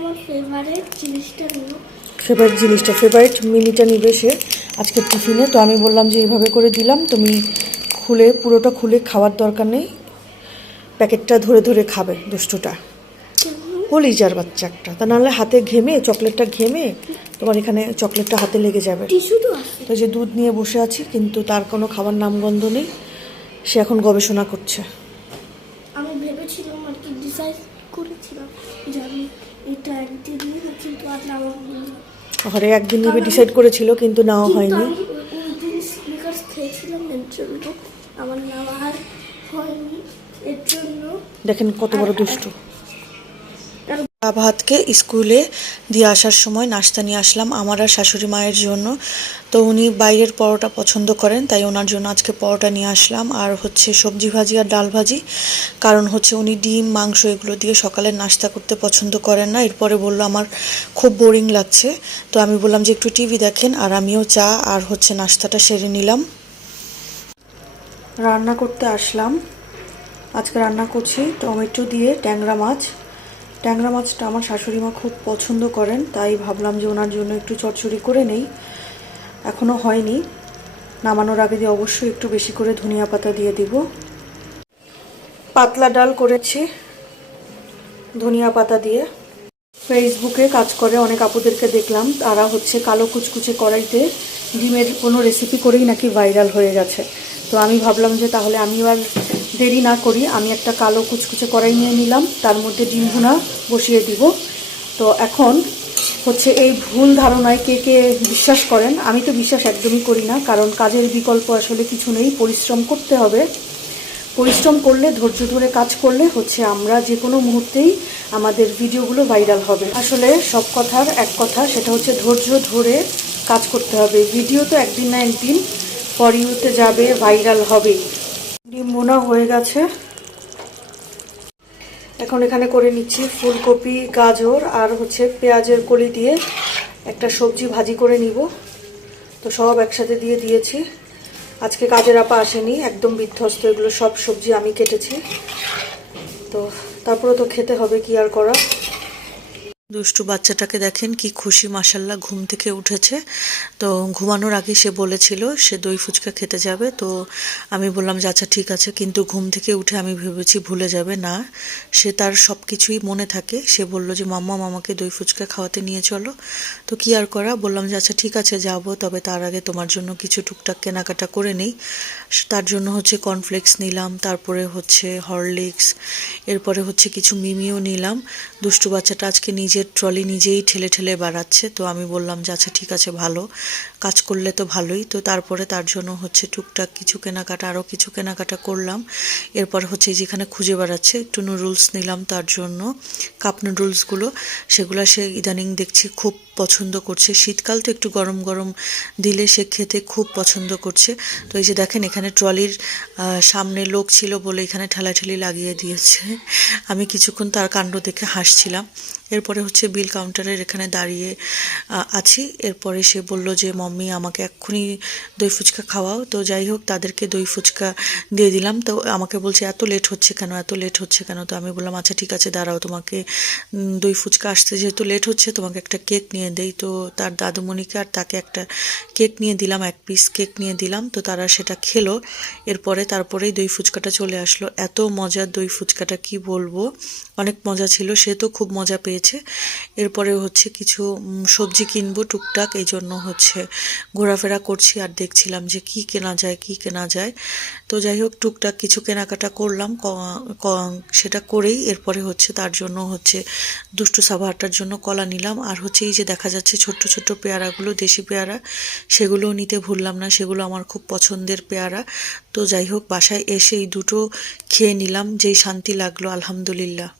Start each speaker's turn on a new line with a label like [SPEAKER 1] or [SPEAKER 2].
[SPEAKER 1] আমার ফেভারিট জিনিসটা
[SPEAKER 2] ফেভারিট জিনিসটা ফেভারিট মিনিটা নিবে সে আজকের টিফিনে। তো আমি বললাম যে এইভাবে করে দিলাম। তুমি খুলে পুরোটা খুলে খাওয়ার দরকার নেই। প্যাকেটটা ধরে ধরে খাবে দুষ্টুটা। কলিজার বাচ্চা একটা। তা নাহলে হাতে ঘেমে চকলেটটা ঘেমে তোমার এখানে চকলেটটা হাতে লেগে যাবে।
[SPEAKER 1] তো
[SPEAKER 2] যে দুধ নিয়ে বসে আছি কিন্তু তার কোনো খাবার নামগন্ধ নেই। সে এখন গবেষণা করছে
[SPEAKER 1] আমি ভেবেছিলাম আর কি ডিসাইড করেছিলাম যে আমি এটা একদিন নিব কিন্তু আর নেওয়া হলো না।
[SPEAKER 2] ঘরে একদিন নেবে ডিসাইড করেছিল কিন্তু
[SPEAKER 1] নাও
[SPEAKER 2] হয়নি।
[SPEAKER 1] আমার নেওয়া এর জন্য
[SPEAKER 2] দেখেন কত বড় দুষ্টু। ভাতকে স্কুলে দিয়ে আসার সময় নাস্তা নিয়ে আসলাম আমার আর শাশুড়ি মায়ের জন্য। তো উনি বাইরের পরোটা পছন্দ করেন, তাই ওনার জন্য আজকে পরোটা নিয়ে আসলাম। আর হচ্ছে সবজি ভাজি আর ডাল ভাজি, কারণ হচ্ছে উনি ডিম, মাংস এগুলো দিয়ে সকালে নাস্তা করতে পছন্দ করেন না। এরপরে বলল, আমার খুব বোরিং লাগছে। তো আমি বললাম যে, একটু টিভি দেখেন। আর আমিও চা আর হচ্ছে নাস্তাটা সেরে নিলাম। রান্না করতে আসলাম। আজকে রান্না করছি টমেটো দিয়ে ট্যাংরা মাছ। ট্যাংরা মাছটা আমার শাশুড়ি মা খুব পছন্দ করেন, তাই ভাবলাম যে ওনার জন্য একটু চচ্চড়ি করে নেই। এখনও হয়নি। নামানোর আগে দিয়ে অবশ্যই একটু বেশি করে ধনিয়া পাতা দিয়ে দিব। পাতলা ডাল করেছি ধনিয়া পাতা দিয়ে। ফেসবুকে কাজ করে, অনেক আপুদেরকে দেখলাম, তারা হচ্ছে কালো কুচকুচে কড়াইতে ডিমের কোনো রেসিপি করেই নাকি ভাইরাল হয়ে গেছে। তো আমি ভাবলাম যে তাহলে আমি আর দেরি না করি, আমি একটা কালো কুচকুচে কড়াই নিয়ে নিলাম, তার মধ্যে ডিম ভুনা বসিয়ে দিব। তো এখন হচ্ছে এই ভুল ধারণায় কে কে বিশ্বাস করেন, আমি তো বিশ্বাস একদমই করি না, কারণ কাজের বিকল্প আসলে কিছু নেই, পরিশ্রম করতে হবে। পরিশ্রম করলে, ধৈর্য ধরে কাজ করলে হচ্ছে আমরা যে কোনো মুহূর্তেই আমাদের ভিডিওগুলো ভাইরাল হবে। আসলে সব কথার এক কথা, সেটা হচ্ছে ধৈর্য ধরে কাজ করতে হবে। ভিডিও তো একদিন না একদিন ফর ইউতে যাবে ভাইরাল হবে। ডিম বোনা হয়ে গেছে। এখন এখানে করে নিচ্ছি ফুলকপি, গাজর আর হচ্ছে পেঁয়াজের কলি দিয়ে একটা সবজি ভাজি করে নিব। তো সব একসাথে দিয়ে দিয়েছি। আজকে কাজের আপা আসেনি, একদম বিধ্বস্ত, এগুলো সব সবজি আমি কেটেছি। তো তারপরে তো খেতে হবে, কি আর করা দুষ্টু বাচ্চাটাকে দেখেন কি খুশি মাসাল্লাহ ঘুম থেকে উঠেছে। তো ঘুমানোর আগে সে বলেছিল, সে দই ফুচকা খেতে যাবে। তো আমি বললাম যে আচ্ছা ঠিক আছে। কিন্তু ঘুম থেকে উঠে আমি ভেবেছি ভুলে যাবে। না, সে তার সব কিছুই মনে থাকে। সে বলল যে, মাম্মা, মামাকে দই ফুচকা খাওয়াতে নিয়ে চলো। তো কি আর করা? বললাম যে আচ্ছা ঠিক আছে, যাব। তবে তার আগে তোমার জন্য কিছু টুকটাক কেনাকাটা করে নেই। তার জন্য হচ্ছে কর্নফ্লেক্স নিলাম, তারপরে হচ্ছে হরলিক্স এরপরে হচ্ছে কিছু মিমিও নিলাম। দুষ্টু বাচ্চাটা আজকে নিজের ট্রলি নিজেই ঠেলে ঠেলে বাড়াচ্ছে, তো আমি বললাম যে আচ্ছা ঠিক আছে, ভালো। কাজ করলে তো ভালোই। তো তারপরে তার জন্য হচ্ছে টুকটাক কিছু কেনাকাটা, আরও কিছু কেনাকাটা করলাম। এরপর হচ্ছে যেখানে খুঁজে বেড়াচ্ছে, একটু নুডলস নিলাম তার জন্য। কাপ নুডলসগুলো সেগুলো সে ইদানিং দেখছি খুব পছন্দ করছে। শীতকাল তো একটু গরম গরম দিলে সে খেতে খুব পছন্দ করছে। তো এই যে দেখেন, এখানে ট্রলির সামনে লোক ছিল বলে এখানে ঠেলাঠেলি লাগিয়ে দিয়েছে। আমি কিছুক্ষণ তার কাণ্ড দেখে হাসছিলাম। এরপরে হচ্ছে বিল কাউন্টারের এখানে দাঁড়িয়ে আছি। এরপরে সে বলল যে, মম্মি, আমাকে এক্ষুনি দই ফুচকা খাওয়াও। তো যাই হোক, তাদেরকে দই ফুচকা দিয়ে দিলাম। তো আমাকে বলছে, এত লেট হচ্ছে কেন? এত লেট হচ্ছে কেন? তো আমি বললাম আচ্ছা ঠিক আছে, দাঁড়াও, তোমাকে দই ফুচকা আসতে যেহেতু লেট হচ্ছে, তোমাকে একটা কেক নিয়ে দেই। তো তার দাদুমণিকে আর তাকে একটা কেক নিয়ে দিলাম, এক পিস কেক নিয়ে দিলাম। তো তারা সেটা খেলো। এরপরে তারপরেই দই ফুচকাটা চলে আসলো। এত মজার দই ফুচকাটা, কি বলব? অনেক মজা ছিল। সে তো খুব মজা পেয়েছে। এরপরে হচ্ছে কিছু সবজি কিনবো টুকটাক এই জন্য হচ্ছে ঘোরাফেরা করছি আর দেখছিলাম যে কি কেনা যায়, কি কেনা যায়। তো যাই হোক, টুকটাক কিছু কেনাকাটা করলাম সেটা করেই এরপরে হচ্ছে তার জন্য হচ্ছে দুষ্টু সাভারটার জন্য কলা নিলাম। আর হচ্ছে এই যে দেখা যাচ্ছে ছোট্ট ছোট্ট পেয়ারাগুলো, দেশি পেয়ারা সেগুলোও নিতে ভুললাম না, সেগুলো আমার খুব পছন্দের পেয়ারা। তো যাই হোক, বাসায় এসে এই দুটো খেয়ে নিলাম, যেই শান্তি লাগল, আলহামদুলিল্লাহ।